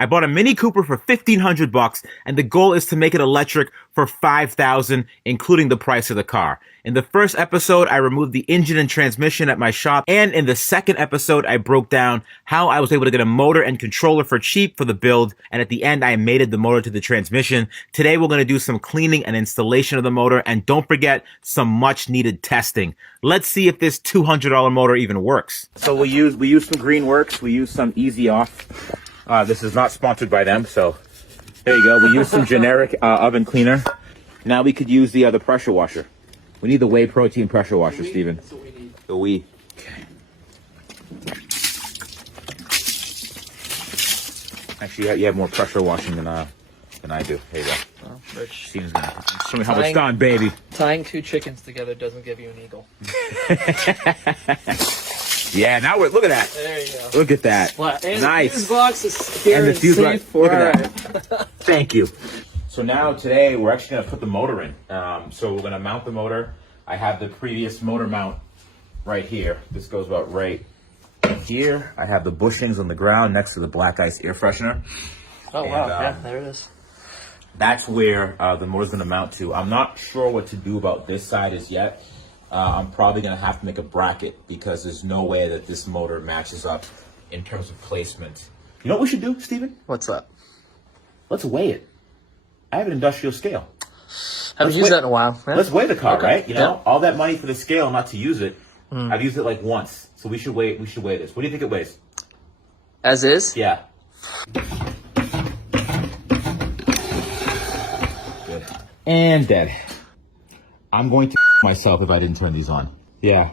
I bought a Mini Cooper for $1,500, and the goal is to make it electric for $5,000, including the price of the car. In the first episode, I removed the engine and transmission at my shop, and in the second episode, I broke down how I was able to get a motor and controller for cheap for the build, and at the end, I mated the motor to the transmission. Today, we're going to do some cleaning and installation of the motor, and don't forget, some much-needed testing. Let's see if this $200 motor even works. So we use some Greenworks, we use some Easy Off. This is not sponsored by them, so there you go. We use some generic oven cleaner. Now we could use the pressure washer. We need the whey protein pressure washer, Steven. That's what we need. The whey. Okay. Actually, you have more pressure washing than I do. Here you go. Well, Rich, Steven's gonna show me how it's done, baby. Tying two chickens together doesn't give you an eagle. Yeah, now look at that. There you go. Look at that. What? And Nice. The fuse box is secure And the fuse box. safe. Look at Alright. that. Thank you. So now today we're actually going to put the motor in. So we're going to mount the motor. I have the previous motor mount right here. This goes about right here. I have the bushings on the ground next to the black ice air freshener. Oh, wow. Yeah, there it is. That's where the motor's going to mount to. I'm not sure what to do about this side as yet. I'm probably going to have to make a bracket because there's no way that this motor matches up in terms of placement. You know what we should do, Steven? What's that? Let's weigh it. I have an industrial scale. Haven't used that in a while. Yeah. Let's weigh the car, Okay. right? You know, Yeah. all that money for the scale, not to use it. I've used it like once, so we should weigh this. What do you think it weighs? As is? Yeah. Good. And dead. I'm going to myself if I didn't turn these on. Yeah.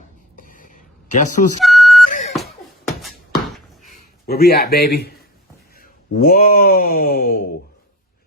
Guess who's where we at, baby? Whoa.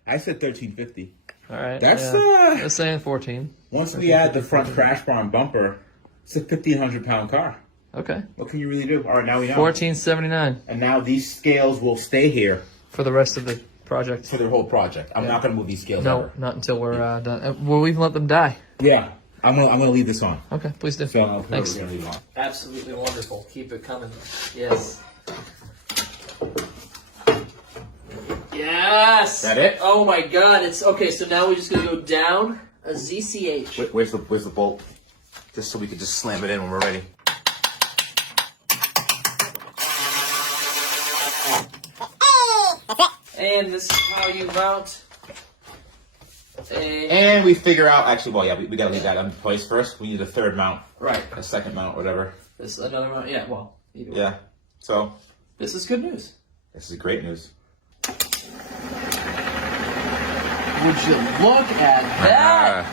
I said 1350. All right. That's Let's say 14. once we add the front crash bar and bumper, it's a 1,500-pound car. Okay. What can you really do? All right, now we know. 1479 And now these scales will stay here for the rest of the project. for the whole project. I'm not going to move these scales No, ever. not until we're done. We'll even let them die. Yeah, I'm gonna leave this on. Okay, please do. So we're Thanks. gonna leave it on. Absolutely wonderful. Keep it coming. Yes. Yes. That it? Oh my God! It's okay. So now we're just gonna go down a ZCH. Where's the bolt? Just so we can just slam it in when we're ready. And this is how you mount. And we figure out, actually, well, yeah, we gotta leave that in place first. We need a third mount, Right. a second mount, whatever. This another mount. Yeah. Well. Either way. Yeah. So This is good news. this is great news. Would you look at that?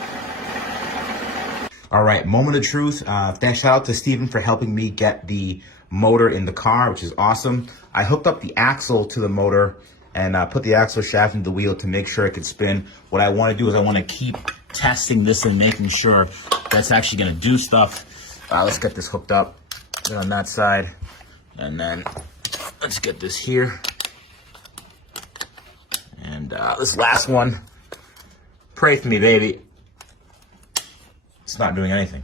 All right, moment of truth. Thanks, shout out to Steven for helping me get the motor in the car, which is awesome. I hooked up the axle to the motor and put the axle shaft into the wheel to make sure it could spin. What I want to do is I want to keep testing this and making sure that's actually going to do stuff. Let's get this hooked up on that side. And then let's get this here. And this last one. Pray for me, baby. It's not doing anything.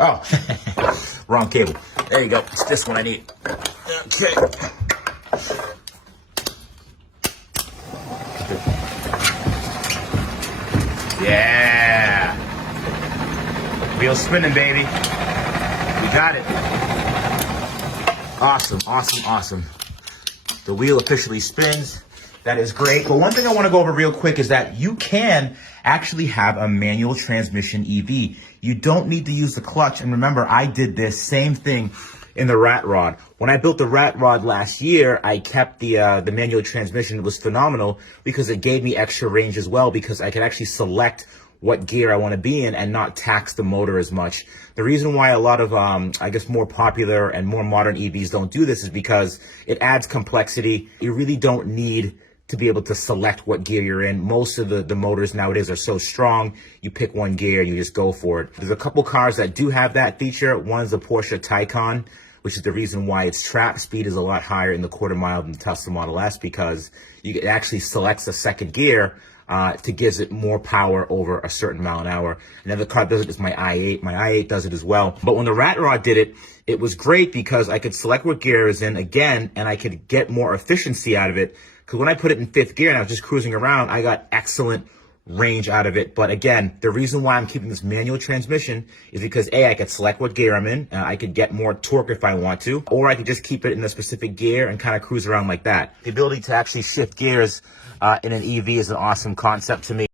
Oh, wrong cable. There you go. It's this one I need. Okay. Yeah. Wheel spinning, baby. We got it. Awesome, awesome, awesome. The wheel officially spins. That is great. But one thing I want to go over real quick is that you can actually have a manual transmission EV. You don't need to use the clutch. And remember, I did this same thing in the rat rod. When I built the rat rod last year, I kept the manual transmission. It was phenomenal because it gave me extra range as well because I could actually select what gear I want to be in and not tax the motor as much. The reason why a lot of, I guess, more popular and more modern EVs don't do this is because it adds complexity. You really don't need to be able to select what gear you're in. Most of the motors nowadays are so strong, you pick one gear and you just go for it. There's a couple cars that do have that feature. One is the Porsche Taycan, which is the reason why its trap speed is a lot higher in the quarter mile than the Tesla Model S, because it actually selects a second gear to gives it more power over a certain mile an hour. Another car does it is my i8. My i8 does it as well. But when the Rat Rod did it, it was great because I could select what gear is in again, and I could get more efficiency out of it Because when I put it in 5th gear and I was just cruising around, I got excellent range out of it. But again, the reason why I'm keeping this manual transmission is because A, I could select what gear I'm in. I could get more torque if I want to, or I could just keep it in a specific gear and kind of cruise around like that. The ability to actually shift gears in an EV is an awesome concept to me.